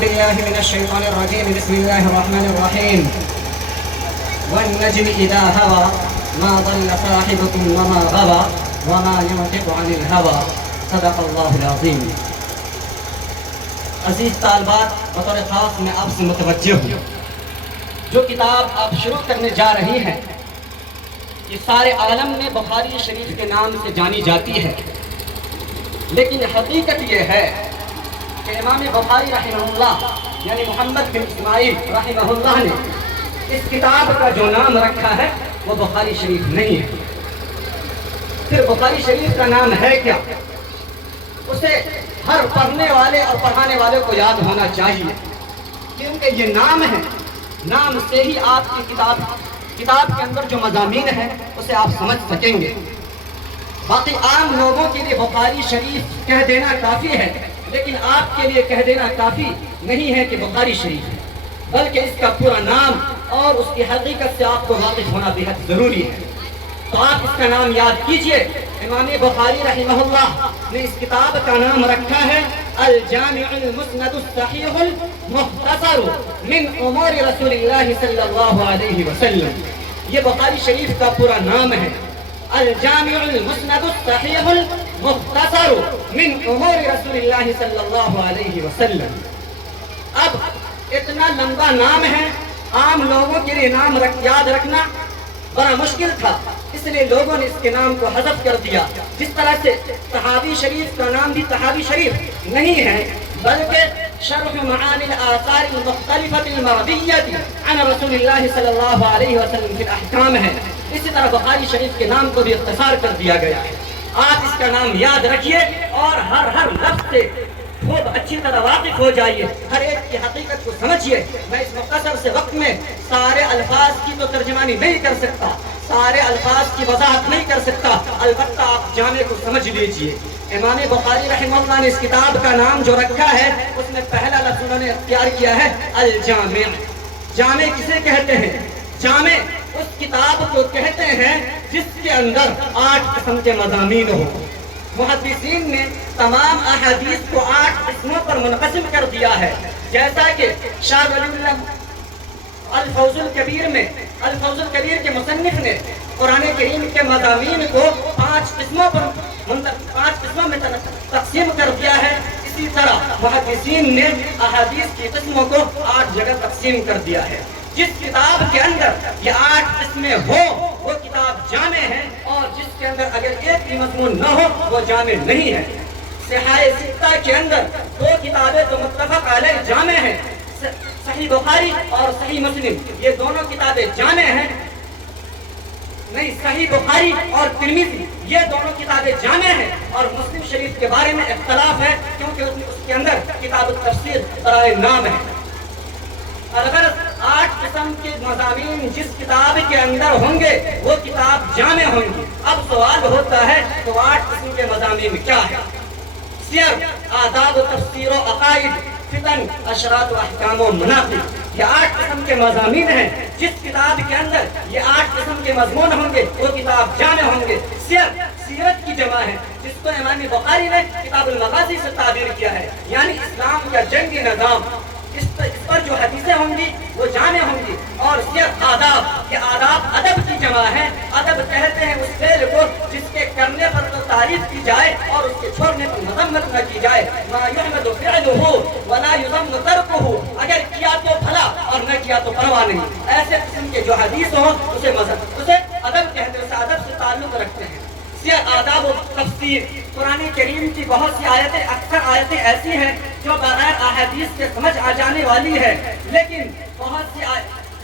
بالله من الشيطان الرجيم. بسم الله الرحمن الرحيم. والنجم إذا هوى ما ضل صاحبكم وما غوى وما ينطق عن الهوى صدق الله العظيم. عزیز طالبات، بطور خاص میں آپ سے متوجہ ہوں. جو کتاب آپ شروع کرنے جا رہی ہیں یہ سارے عالم میں بخاری شریف کے نام سے جانی جاتی ہے، لیکن حقیقت یہ ہے کہ امام بخاری رحمہ اللہ یعنی محمد بن اسماعیل رحمہ اللہ نے اس کتاب کا جو نام رکھا ہے وہ بخاری شریف نہیں ہے. پھر بخاری شریف کا نام ہے کیا؟ اسے ہر پڑھنے والے اور پڑھانے والے کو یاد ہونا چاہیے، کیونکہ یہ نام ہے. نام سے ہی آپ کی کتاب کے اندر جو مضامین ہیں اسے آپ سمجھ سکیں گے. باقی عام لوگوں کے لیے بخاری شریف کہہ دینا کافی ہے، لیکن آپ کے لیے کہہ دینا کافی نہیں ہے کہ بخاری شریف ہے، بلکہ اس کا پورا نام اور اس کی حقیقت سے آپ کو واقف ہونا بہت ضروری ہے. تو آپ اس کا نام یاد کیجئے. امام بخاری رحمہ اللہ نے اس کتاب کا نام رکھا ہے الجامع المسند الصحیح المختصر من امور رسول اللہ صلی اللہ علیہ وسلم. یہ بخاری شریف کا پورا نام ہے الجامع المسند الصحیح المختصر من امور رسول اللہ صلی اللہ علیہ وسلم. اب اتنا لمبا نام ہے، عام لوگوں کے لیے نام یاد رکھنا بڑا مشکل تھا، اس لیے لوگوں نے اس کے نام کو حذف کر دیا. جس طرح سے طحاوی شریف کا نام بھی طحاوی شریف نہیں ہے بلکہ شرح معانی الآثار المختلفة المرضیة عن رسول اللہ صلی اللہ علیہ وسلم فی الاحکام ہے. اسی طرح بخاری شریف کے نام کو بھی اختصار کر دیا گیا ہے. آپ اس کا نام یاد رکھیے اور ہر لفظ سے خوب اچھی طرح واقف ہو جائیے، ہر ایک کی حقیقت کو سمجھیے. میں اس مختصر سے وقت میں سارے الفاظ کی تو ترجمانی نہیں کر سکتا، سارے الفاظ کی وضاحت نہیں کر سکتا، البتہ آپ جامع کو سمجھ لیجئے. امام بخاری رحمہ اللہ نے اس کتاب کا نام جو رکھا ہے اس میں پہلا لفظ انہوں نے اختیار کیا ہے الجامع. جامع کسے کہتے ہیں؟ جامع اس کتاب کو کہتے ہیں جس کے اندر 8 قسم کے مضامین ہوں. محدثین نے تمام احادیث کو 8 قسموں پر منقسم کر دیا ہے، جیسا کہ شاہ ولی اللہ الفوز الکبیر کے مصنف نے قرآن کریم کے مضامین کو 5 قسموں میں تقسیم کر دیا ہے. اسی طرح محدثین نے احادیث کی قسموں کو 8 جگہ تقسیم کر دیا ہے. جس کتاب کے اندر یہ 8 قسمیں ہو وہ کتاب جامع ہے، اور جس کے اندر اگر ایک بھی مضمون نہ ہو وہ جامع نہیں ہے. صحاح ستہ کے اندر 2 کتابیں تو متفق علیہ جامع ہیں، صحیح بخاری اور صحیح مسلم، یہ دونوں کتابیں جامع ہیں. نہیں، صحیح بخاری اور ترمذی یہ دونوں کتابیں جامع ہیں، اور مسلم شریف کے بارے میں اختلاف ہے کیونکہ اس کے اندر کتاب التفسیر برائے نام ہے. اگر 8 قسم کے مضامین جس کتاب کے اندر ہوں گے وہ کتاب جامع ہوں گی. اب سوال ہوتا ہے تو 8 قسم کے مضامین کیا ہیں؟ سیر، آداب و تفسیر و عقائد، فتن، اشراط و احکام و مناقب، یہ 8 قسم کے مضامین ہیں. جس کتاب کے اندر یہ 8 قسم کے مضمون ہوں گے وہ کتاب جامع ہوں گے. سیرت کی جمع ہے جس کو امام بخاری نے کتاب المغازی سے تعبیر کیا ہے، یعنی اسلام کا جنگی نظام. اس پر جو حدیثیں ہوں گی وہ جامع ہوں گی. اور صرف آداب، یہ آداب ادب کی جمع ہے. ادب کہتے ہیں اس فعل کو جس کے کرنے پر تو تعریف کی جائے اور اس کے چھوڑنے پر مذمت نہ کی جائے. ما یحمد فعلہ ولا یذم ترکہ، اگر کیا تو بھلا اور نہ کیا تو پرواہ نہیں. ایسے قسم کے جو حدیث ہوں اسے ادب کہتے ہیں، اسے ادب سے تعلق رکھتے ہیں. آداب و تفسیر، قرآن کریم کی بہت سی آیتیں، اکثر آیتیں ایسی ہیں جو بغیر احادیث کے سمجھ آ جانے والی ہے، لیکن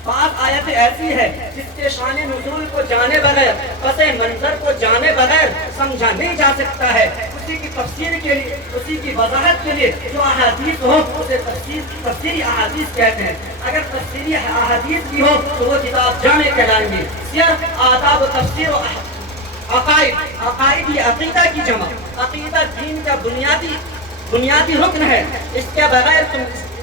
بعض آیتیں ایسی ہیں جس کے شان نزول کو جانے بغیر، پس منظر کو جانے بغیر سمجھا نہیں جا سکتا ہے. اسی کی تفسیر کے لیے، اسی کی وضاحت کے لیے جو احادیث ہو اسے تفسیری احادیث کہتے ہیں. اگر تفسیری احادیث بھی ہو تو وہ کتاب جامع کہلائیں گے. صرف آداب و تفسیر و عقائد یہ عقیدہ کی جمع. عقیدہ دین کا بنیادی رکن ہے. اس کے بغیر تم